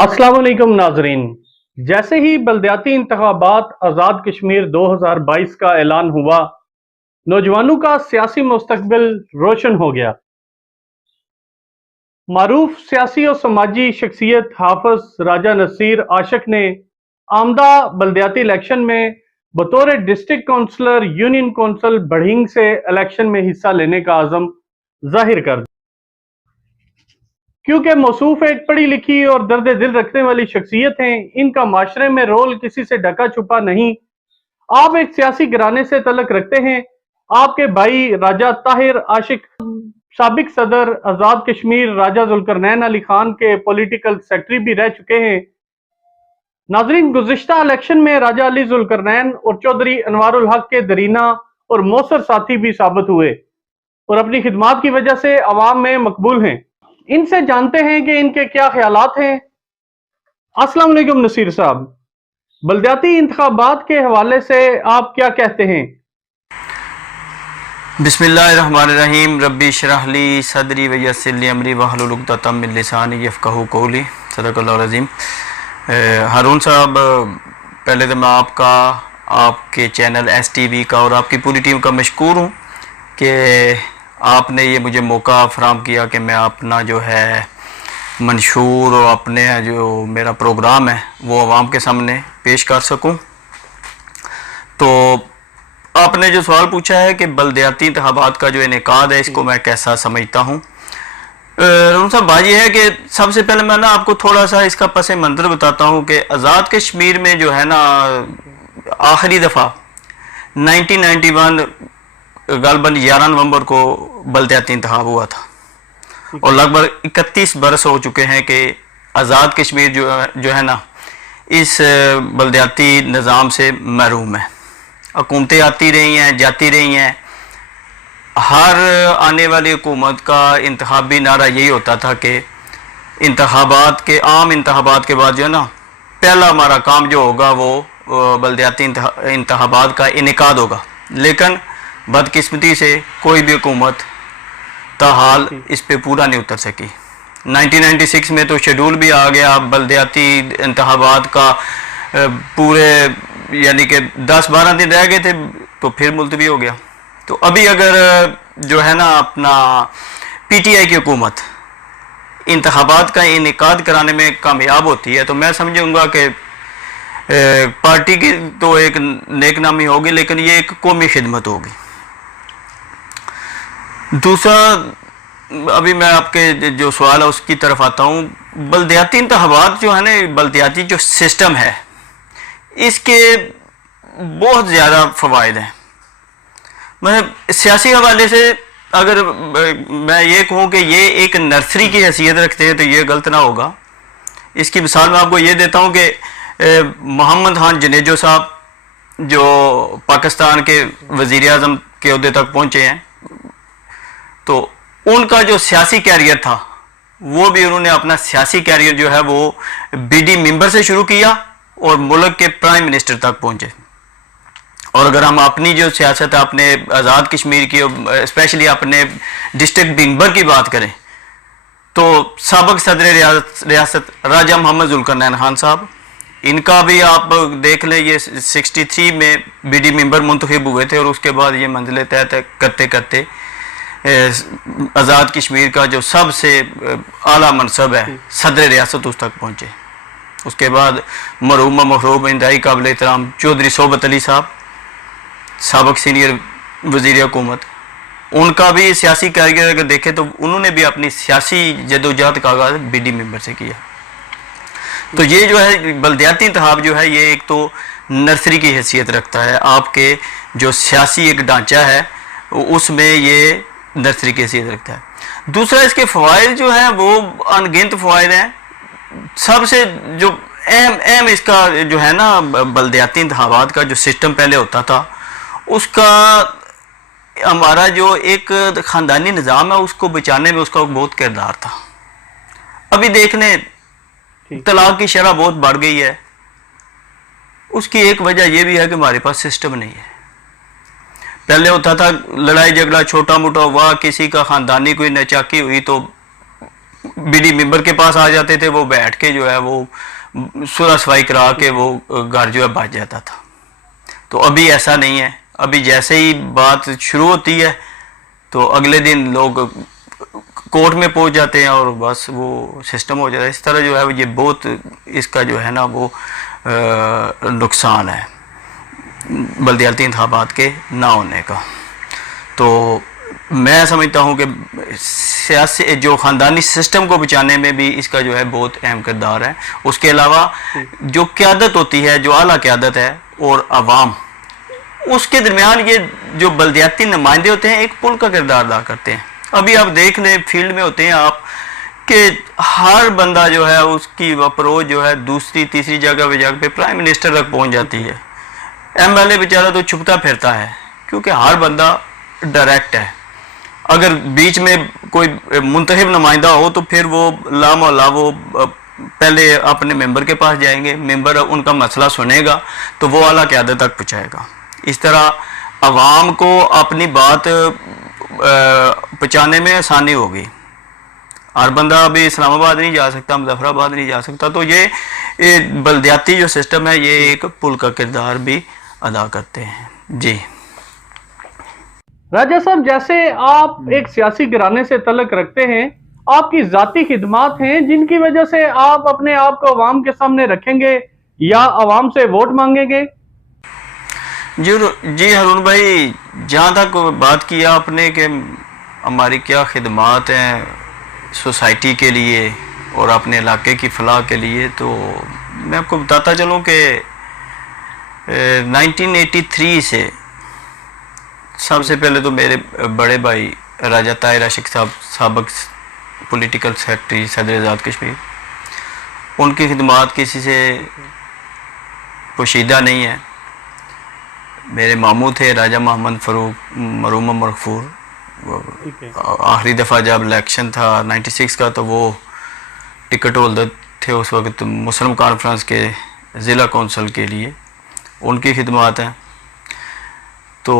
अस्सलाम वालेकुम नाजरीन। जैसे ही बलदियाती इंतखाबात आज़ाद कश्मीर 2022 का ऐलान हुआ, नौजवानों का सियासी मुस्तकबिल रोशन हो गया। मारूफ सियासी और समाजी शख्सियत हाफिज राजा नसीर आशिक ने आमदा बलदियाती इलेक्शन में बतौर डिस्ट्रिक्ट काउंसलर यूनियन काउंसिल बढ़िंग से इलेक्शन में हिस्सा लेने का आज़म जाहिर कर दिया। क्योंकि मौसूफ एक पढ़ी लिखी और दर्द दिल रखने वाली शख्सियत हैं, इनका माशरे में रोल किसी से ढका छुपा नहीं। आप एक सियासी घराने से तल्लुक रखते हैं। आपके भाई राजा ताहिर आशिक साबिक सदर आज़ाद कश्मीर राजा जुल्करनैन अली खान के पॉलिटिकल सेक्रेटरी भी रह चुके हैं। नाजरीन, गुज़िश्ता इलेक्शन में राजा अली जुल्करनैन और चौधरी अनवारुल हक के दरीना और मौसर साथी भी साबित हुए और अपनी खिदमात की वजह से अवाम में मकबूल हैं। इनसे जानते हैं कि इनके क्या ख्यालात हैं। अस्सलाम वालेकुम नसीर साहब, बलदियाती इंतखाबात के हवाले से आप क्या कहते हैं? बिस्मिल्लाहिर्रहमानिर्रहीम रब्बी शरह ली सदरी व यस्सिर ली अमरी वहलुल उक़दतम मिन लिसानी यफ़क़हू क़ौली। सदक़ल्लाहुल अज़ीम। हारून साहब, पहले तो मैं आपका, आपके चैनल STV का और आपकी पूरी टीम का मशकूर हूँ कि आपने ये मुझे मौका फराहम किया कि मैं अपना जो है मंशूर और अपने जो मेरा प्रोग्राम है वो आवाम के सामने पेश कर सकूं। तो आपने जो सवाल पूछा है कि बलदियाती इंतखाबात का जो इनेकाद है, इसको मैं कैसा समझता हूँ। साहब, बात यह है कि सबसे पहले मैं आपको थोड़ा सा इसका पस मंज़र बताता हूँ कि आज़ाद कश्मीर में जो है आखिरी दफ़ा 1991 गालबन 11 नवंबर को बलदियाती इंतखाब हुआ था और लगभग 31 बरस हो चुके हैं कि आज़ाद कश्मीर जो है इस बलदियाती निज़ाम से महरूम है। हुकूमतें आती रही हैं, जाती रही हैं। हर आने वाली हुकूमत का इंतखाबी नारा यही होता था कि आम इंतखाबात के बाद जो है पहला हमारा काम जो होगा वो बलदियाती इंतखाबात का इनेकाद होगा। लेकिन बदकिस्मती से कोई भी हुकूमत ताहाल इस पे पूरा नहीं उतर सकी। 1996 में तो शेड्यूल भी आ गया बलदियाती इंतखाबात का, पूरे यानी कि 10-12 दिन रह गए थे तो फिर मुलतवी हो गया। तो अभी अगर जो है अपना PTI की हुकूमत इंतखाबात का इनेकाद कराने में कामयाब होती है तो मैं समझूंगा कि पार्टी की तो एक नेक नामी होगी, लेकिन ये एक कौमी खिदमत होगी। दूसरा, अभी मैं आपके जो सवाल है उसकी तरफ आता हूँ। बलदियाती इंतखाबात जो है बलदियाती जो सिस्टम है इसके बहुत ज़्यादा फ़वाइद हैं। मतलब सियासी हवाले से अगर मैं ये कहूँ कि ये एक नर्सरी की हैसियत रखते हैं तो ये गलत ना होगा। इसकी मिसाल मैं आपको ये देता हूँ कि मोहम्मद खान जनेजो साहब जो पाकिस्तान के वज़ीर आज़म के ओहदे तक पहुँचे हैं, तो उनका जो सियासी कैरियर था वो भी उन्होंने अपना सियासी कैरियर जो है वो BD मेंबर से शुरू किया और मुल्क के प्राइम मिनिस्टर तक पहुँचे। और अगर हम अपनी जो सियासत है अपने आज़ाद कश्मीर की, स्पेशली अपने डिस्ट्रिक्ट मेंबर की बात करें तो साबिक सदर रियासत राजा मोहम्मद जुल्करनैन खान साहब, इनका भी आप देख लें, ये 63 में BD मेंबर मुंतखब हुए थे और उसके बाद ये मंजिलें तय करते करते आज़ाद कश्मीर का जो सबसे आला मनसब है सदर रियासत उस तक पहुँचे। उसके बाद मरहूम महरूम इंतहाई काबिल एहतराम चौधरी सोबत अली साहब, साबिक सीनियर वज़ीर हुकूमत, उनका भी सियासी कैरियर अगर देखें तो उन्होंने भी अपनी सियासी जदोजहद का आगाज़ BD मेंबर से किया। तो ये जो है बलदियाती इंतखाब जो है ये एक तो नर्सरी की हैसियत रखता है। आपके जो सियासी एक ढांचा है उसमें ये नर्सरी की हैसियत रखता है। दूसरा, इसके फ़वाइद जो हैं वो अनगिनत फ़वाइद हैं। सबसे जो अहम इसका जो है बलदियाती इंतखाबात का जो सिस्टम पहले होता था उसका हमारा जो एक ख़ानदानी निज़ाम है उसको बचाने में उसका बहुत किरदार था। अभी देख लें तलाक की शरह बहुत बढ़ गई है, उसकी एक वजह यह भी है कि हमारे पास सिस्टम नहीं है। पहले होता था लड़ाई झगड़ा छोटा मोटा हुआ, किसी का ख़ानदानी कोई नचाकी हुई तो बीडी मेंबर के पास आ जाते थे, वो बैठ के जो है वो सुलह सफाई करा के वो घर जो है बच जाता था। तो अभी ऐसा नहीं है, अभी जैसे ही बात शुरू होती है तो अगले दिन लोग कोर्ट में पहुंच जाते हैं और बस वो सिस्टम हो जाता है। इस तरह जो है ये बहुत इसका जो है ना वो नुकसान है बल्दियाती इंतखाबात के ना होने का। तो मैं समझता हूँ कि सियासी जो ख़ानदानी सिस्टम को बचाने में भी इसका जो है बहुत अहम किरदार है। उसके अलावा जो क़यादत होती है, जो आला क़यादत है और आवाम, उसके दरमियान ये जो बल्दियाती नुमाइंदे होते हैं एक पुल का किरदार अदा करते हैं। अभी आप देख लें फील्ड में होते हैं आप कि हर बंदा जो है उसकी अप्रोच जो है दूसरी तीसरी जगह पे प्राइम मिनिस्टर तक पहुंच जाती है। एमएलए बेचारा तो छुपता फिरता है क्योंकि हर बंदा डायरेक्ट है। अगर बीच में कोई मुंतखब नुमाइंदा हो तो फिर वो लामौला वो पहले अपने मेंबर के पास जाएंगे, मेंबर उनका मसला सुनेगा तो वो आला क़यादत तक पहुँचाएगा। इस तरह आवाम को अपनी बात पहुँचाने में आसानी होगी। हर बंदा अभी इस्लामाबाद नहीं जा सकता, मुजफ्फराबाद नहीं जा सकता। तो ये बल्दियाती जो सिस्टम है ये एक पुल का किरदार भी अदा करते हैं। जी राजा साहब, जैसे आप एक सियासी घराने से तल्लुक़ रखते हैं, आपकी ज़ाती खिदमात हैं जिनकी वजह से आप अपने आप को अवाम के सामने रखेंगे या अवाम से वोट मांगेंगे? जी हारून भाई, जहाँ तक बात किया आपने कि हमारी क्या खिदमात हैं सोसाइटी के लिए और अपने इलाके की फलाह के लिए, तो मैं आपको बताता चलूँ कि 1983 से सबसे पहले तो मेरे बड़े भाई राजा ताहिर आशिक साहब, साबिक पॉलिटिकल सेक्रेटरी सदर आज़ाद कश्मीर, उनकी खिदमात किसी से पोशीदा नहीं है। मेरे मामू थे राजा मोहम्मद फ़ारूक मरूम मरफूर, आखिरी दफ़ा जब इलेक्शन था 96 का तो वो टिकट होल्डर थे उस वक्त मुस्लिम कॉन्फ्रेंस के ज़िला कौंसल के लिए, उनकी खिदमात हैं। तो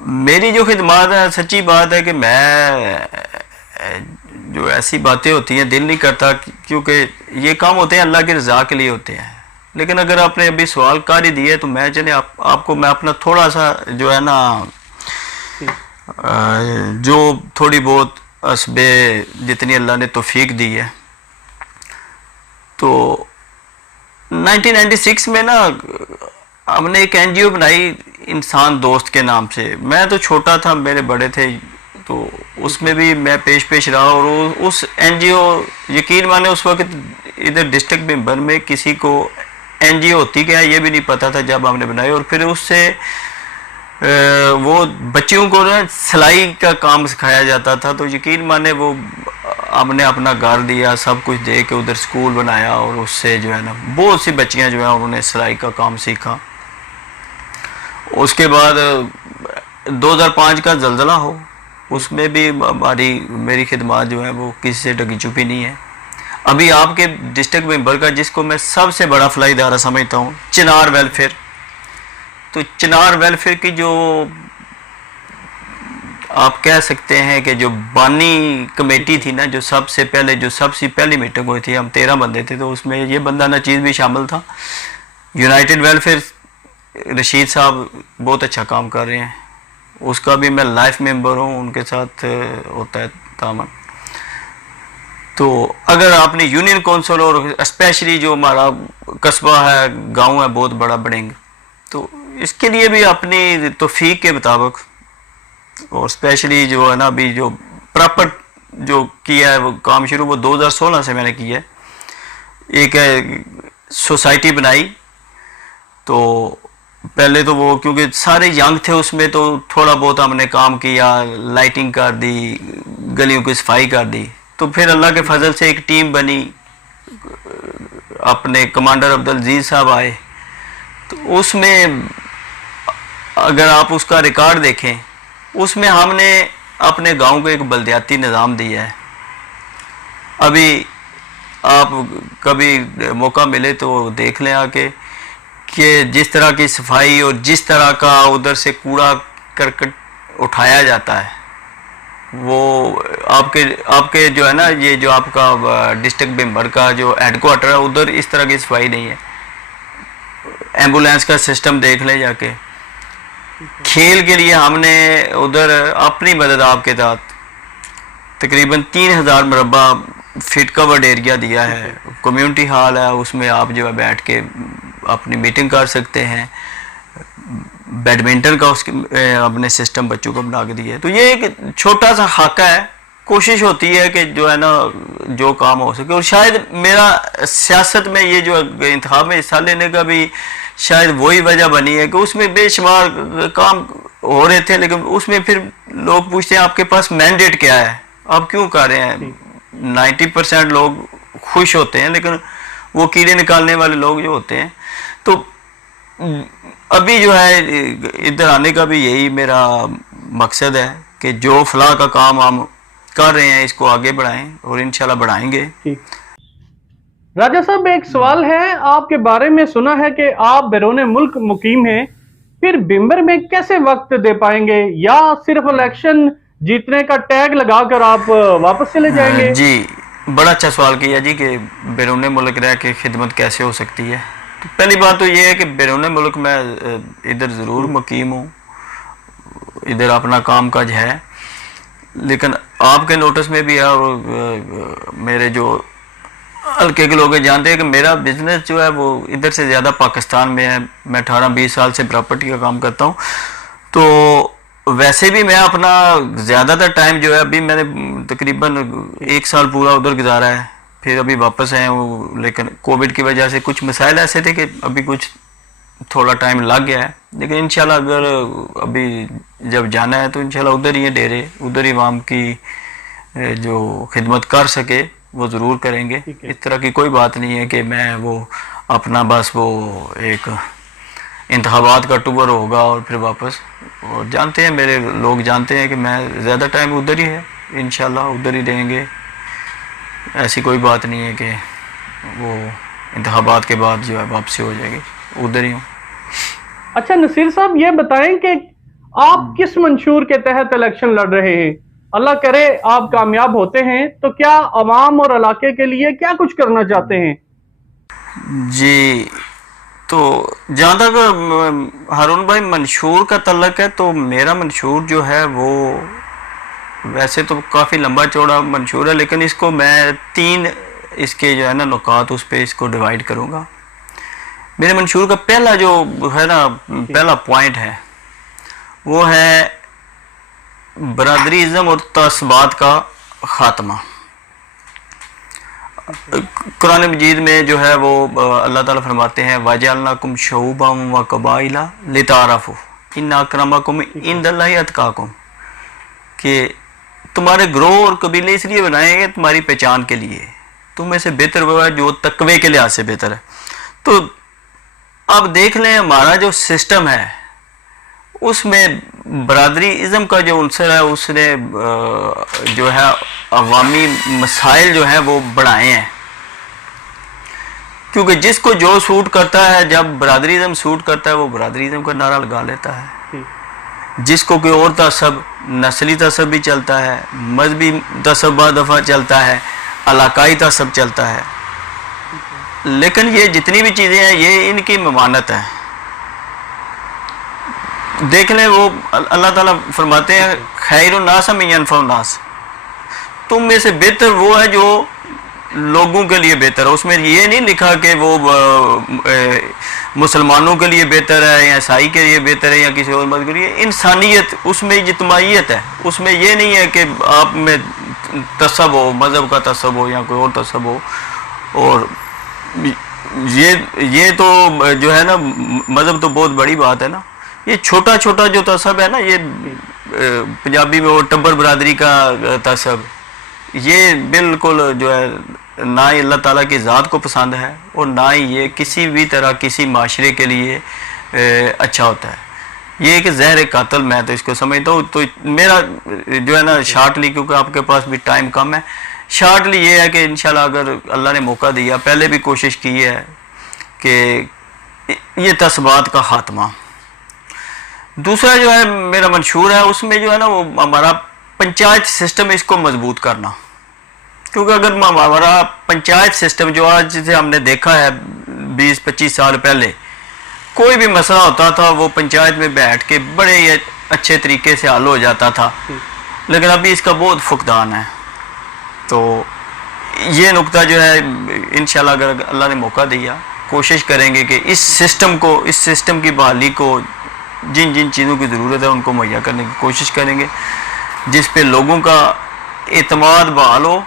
मेरी जो खिदमात है, सच्ची बात है कि मैं जो ऐसी बातें होती हैं दिल नहीं करता क्योंकि ये काम होते हैं अल्लाह की रज़ा के लिए होते हैं। लेकिन अगर आपने अभी सवाल कर ही दिए तो मैं चले आपको मैं अपना थोड़ा सा जो है ना जो थोड़ी बहुत असबे जितनी अल्लाह ने तौफीक दी है, तो 1996 में ना हमने एक एनजीओ बनाई इंसान दोस्त के नाम से। मैं तो छोटा था, मेरे बड़े थे, तो उसमें भी मैं पेश रहा। और उस एनजीओ, यकीन माने उस वक्त इधर डिस्ट्रिक्ट मेंबर में किसी को एनजीओ होती क्या है ये भी नहीं पता था जब हमने बनाई। और फिर उससे वो बच्चियों को ना सिलाई का काम सिखाया जाता था। तो यकीन माने वो हमने अपना घर दिया, सब कुछ दे के उधर स्कूल बनाया और उससे जो है ना बहुत सी बच्चियां जो है उन्होंने सिलाई का काम सीखा। उसके बाद 2005 का ज़लज़ला हो, उसमें भी मेरी खिदमत जो है वो किसी से ढकी छुपी नहीं है। अभी आपके डिस्ट्रिक्ट मेंबर का जिसको मैं सबसे बड़ा फलाई इदारा समझता हूँ, चिनार वेलफेयर, तो चिनार वेलफेयर की जो आप कह सकते हैं कि जो बानी कमेटी थी ना, जो सबसे पहली मीटिंग हुई थी, हम 13 बंदे थे, तो उसमें ये बंदा नचीज़ भी शामिल था। यूनाइटेड वेलफेयर रशीद साहब बहुत अच्छा काम कर रहे हैं, उसका भी मैं लाइफ मेंबर हूँ, उनके साथ होता है तामन। तो अगर आपने यूनियन काउंसिल और स्पेशली जो हमारा कस्बा है, गांव है बहुत बड़ा बनेंगे, तो इसके लिए भी अपनी तौफीक के मुताबिक और स्पेशली जो है ना अभी जो प्रॉपर जो किया है वो काम शुरू वो 2016 से मैंने किया है। एक सोसाइटी बनाई, तो पहले तो वो क्योंकि सारे यंग थे उसमें, तो थोड़ा बहुत हमने काम किया, लाइटिंग कर दी, गलियों की सफाई कर दी। तो फिर अल्लाह के फजल से एक टीम बनी, अपने कमांडर अब्दुल अजीज साहब आए, तो उसमें अगर आप उसका रिकॉर्ड देखें, उसमें हमने अपने गांव को एक बल्दियाती निज़ाम दिया है। अभी आप कभी मौका मिले तो देख लें आके कि जिस तरह की सफाई और जिस तरह का उधर से कूड़ा करकट उठाया जाता है, وہ آپ کے جو ہے نا یہ جو آپ کا ڈسٹرکٹ ممبر کا جو ہیڈ کوارٹر ہے ادھر اس طرح کی صفائی نہیں ہے. ایمبولینس کا سسٹم دیکھ لیں جا کے. کھیل کے لیے ہم نے ادھر اپنی مدد آپ کے ساتھ تقریباً 3000 مربع فٹ کورڈ ایریا دیا ہے. کمیونٹی ہال ہے, اس میں آپ جو ہے بیٹھ کے اپنی میٹنگ کر سکتے ہیں. بیڈمنٹن کا اس کے اپنے سسٹم بچوں کو بنا کے دیا ہے. تو یہ ایک چھوٹا سا خاکہ ہے. کوشش ہوتی ہے کہ جو ہے نا جو کام ہو سکے, اور شاید میرا سیاست میں یہ جو انتخاب میں حصہ لینے کا بھی شاید وہی وجہ بنی ہے کہ اس میں بے شمار کام ہو رہے تھے, لیکن اس میں پھر لوگ پوچھتے ہیں آپ کے پاس مینڈیٹ کیا ہے, آپ کیوں کر رہے ہیں. 90% لوگ خوش ہوتے ہیں, لیکن وہ کیڑے نکالنے والے لوگ جو ہوتے ہیں. تو ابھی جو ہے ادھر آنے کا بھی یہی میرا مقصد ہے کہ جو فلاح کا کام ہم کر رہے ہیں اس کو آگے بڑھائیں, اور انشاءاللہ بڑھائیں گے. راجہ صاحب ایک سوال ہے, آپ کے بارے میں سنا ہے کہ آپ بیرون ملک مقیم ہیں, پھر بمبر میں کیسے وقت دے پائیں گے, یا صرف الیکشن جیتنے کا ٹیگ لگا کر آپ واپس چلے جائیں گے؟ جی بڑا اچھا سوال کیا جی کہ بیرون ملک رہ کے خدمت کیسے ہو سکتی ہے. تو پہلی بات تو یہ ہے کہ بیرون ملک میں ادھر ضرور مقیم ہوں, ادھر اپنا کام کاج ہے, لیکن آپ کے نوٹس میں بھی ہے اور میرے جو حلقے کے لوگ جانتے ہیں کہ میرا بزنس جو ہے وہ ادھر سے زیادہ پاکستان میں ہے. میں 18-20 سال سے پراپرٹی کا کام کرتا ہوں. تو ویسے بھی میں اپنا زیادہ تر ٹائم جو ہے ابھی میں نے تقریباً 1 سال پورا ادھر گزارا ہے, پھر ابھی واپس آئے وہ, لیکن کووڈ کی وجہ سے کچھ مسائل ایسے تھے کہ ابھی کچھ تھوڑا ٹائم لگ گیا ہے. لیکن انشاءاللہ اگر ابھی جب جانا ہے تو انشاءاللہ ادھر ہی ڈیرے, ادھر ہی عوام کی جو خدمت کر سکے وہ ضرور کریں گے. اس طرح کی کوئی بات نہیں ہے کہ میں وہ اپنا بس وہ ایک انتخابات کا ٹور ہوگا اور پھر واپس. اور جانتے ہیں میرے لوگ جانتے ہیں کہ میں زیادہ ٹائم ادھر ہی ہے, انشاءاللہ ادھر ہی رہیں گے. ایسی کوئی بات نہیں ہے کہ وہ انتخابات کے بعد جو ہے واپسی ہو جائے گی, ادھر ہی ہوں. اچھا نصیر صاحب یہ بتائیں کہ آپ کس منشور کے تحت الیکشن لڑ رہے ہیں؟ اللہ کرے آپ کامیاب ہوتے ہیں تو کیا عوام اور علاقے کے لیے کیا کچھ کرنا چاہتے ہیں؟ جی تو جہاں تک ہارون بھائی منشور کا تعلق ہے تو میرا منشور جو ہے وہ ویسے تو کافی لمبا چوڑا منشور ہے, لیکن اس کو میں 3 اس کے جو ہے نا نکات اس پہ اس کو ڈیوائیڈ کروں گا. میرے منشور کا پہلا جو ہے نا پہلا پوائنٹ ہے وہ ہے برادری ازم اور تعصبات کا خاتمہ. قرآن مجید میں جو ہے وہ اللہ تعالیٰ فرماتے ہیں وَجَعَلْنَاكُمْ شُعُوبًا وَقَبَائِلَ لِتَعَارَفُوا إِنَّ أَكْرَمَكُمْ عِندَ اللَّهِ أَتْقَاكُمْ, کہ تمہارے گروہ اور قبیلے اس لیے بنائے گے تمہاری پہچان کے لیے, تم میں سے بہتر وہ ہے جو تقوی کے لحاظ سے بہتر ہے. تو اب دیکھ لیں ہمارا جو سسٹم ہے اس میں برادری ازم کا جو عنصر ہے اس نے جو ہے عوامی مسائل جو ہیں وہ بڑھائے ہیں, کیونکہ جس کو جو سوٹ کرتا ہے, جب برادری ازم سوٹ کرتا ہے وہ برادری ازم کا نعرہ لگا لیتا ہے. جس کو کوئی اور تعصب, نسلی تعصب بھی چلتا ہے, مذہبی تعصب بعض دفعہ چلتا ہے, علاقائی تعصب چلتا ہے. لیکن یہ جتنی بھی چیزیں ہیں یہ ان کی ممانت ہے. دیکھ لیں وہ اللہ تعالیٰ فرماتے ہیں خیر الناس من ینفع الناس, تم میں سے بہتر وہ ہے جو لوگوں کے لیے بہتر ہے. اس میں یہ نہیں لکھا کہ وہ مسلمانوں کے لیے بہتر ہے یا عیسائی کے لیے بہتر ہے یا کسی اور مذہب کے لیے. انسانیت اس میں اجتماعیت ہے, اس میں یہ نہیں ہے کہ آپ میں تعصب ہو, مذہب کا تعصب ہو یا کوئی اور تعصب ہو. اور یہ تو جو ہے نا مذہب تو بہت بڑی بات ہے نا, یہ چھوٹا چھوٹا جو تعصب ہے نا, یہ پنجابی میں وہ ٹبر برادری کا تعصب, یہ بالکل جو ہے نہ ہی اللہ تعالیٰ کی ذات کو پسند ہے اور نہ ہی یہ کسی بھی طرح کسی معاشرے کے لیے اچھا ہوتا ہے. یہ ایک زہر قاتل میں تو اس کو سمجھتا ہوں. تو میرا جو ہے نا شارٹلی, کیونکہ آپ کے پاس بھی ٹائم کم ہے, شارٹلی یہ ہے کہ انشاءاللہ اگر اللہ نے موقع دیا, پہلے بھی کوشش کی ہے کہ یہ تعصبات کا خاتمہ. دوسرا جو ہے میرا منشور ہے اس میں جو ہے نا وہ ہمارا पंचायत सिस्टम इसको मजबूत करना, क्योंकि अगर हमारा पंचायत सिस्टम जो आज से हमने देखा है 20-25 साल पहले, कोई भी मसला होता था वो पंचायत में बैठ के बड़े ही अच्छे तरीके से हल हो जाता था, लेकिन अभी इसका बहुत फुकदान है। तो ये नुक्ता जो है इंशाल्लाह अगर अल्लाह ने मौका दिया, कोशिश करेंगे कि इस सिस्टम की बहाली को, जिन जिन चीज़ों की ज़रूरत है उनको मुहैया करने की कोशिश करेंगे, जिस पे लोगों का एतमाद बहाल हो।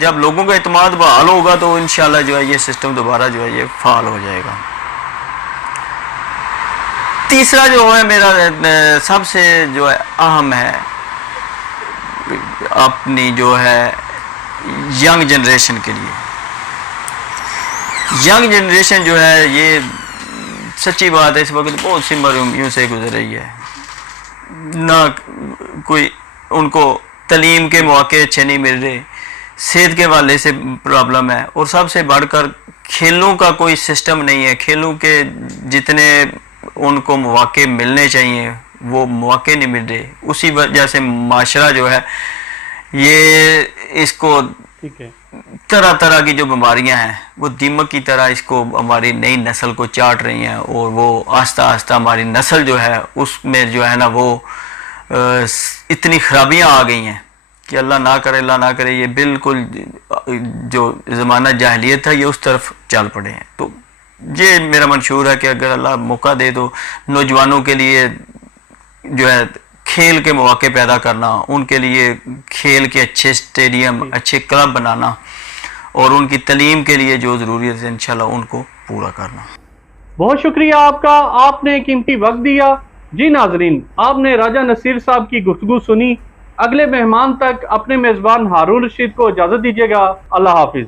जब लोगों का एतमाद बहाल होगा तो इंशाल्लाह जो है ये सिस्टम दोबारा जो है ये फाल हो जाएगा। तीसरा जो है मेरा सबसे जो है अहम है, अपनी जो है यंग जनरेशन के लिए। यंग जनरेशन जो है ये सच्ची बात है इस वक्त बहुत सी मरूमियों से गुजर रही है, ना कोई उनको तालीम के मौके अच्छे नहीं मिल रहे, सेहत के हवाले से प्रॉब्लम है, और सबसे बढ़कर खेलों का कोई सिस्टम नहीं है। खेलों के जितने उनको मौके मिलने चाहिए वो मौके नहीं मिल रहे। उसी वजह से माशरा जो है ये इसको तरह तरह की जो बीमारियां हैं वो दीमक की तरह इसको हमारी नई नस्ल को चाट रही हैं, और वो आस्ता आस्ता हमारी नस्ल जो है उसमें जो है ना वो इतनी खराबियां आ गई हैं कि अल्लाह ना करे ये बिल्कुल जो ज़माना जाहिलियत था ये उस तरफ चल पड़े हैं। तो ये मेरा मंशूर है कि अगर अल्लाह मौका दे तो नौजवानों के लिए जो है खेल के मौके पैदा करना, उनके लिए खेल के अच्छे स्टेडियम, अच्छे क्लब बनाना, और उनकी तालीम के लिए जो ज़रूरियत है इंशाल्लाह उनको पूरा करना। बहुत शुक्रिया आपका, आपने कीमती वक्त दिया। जी नाजरीन, आपने राजा नसीर साहब की गुफ्तगू सुनी। अगले मेहमान तक अपने मेज़बान हारून रशीद को इजाज़त दीजिएगा। अल्लाह हाफिज़।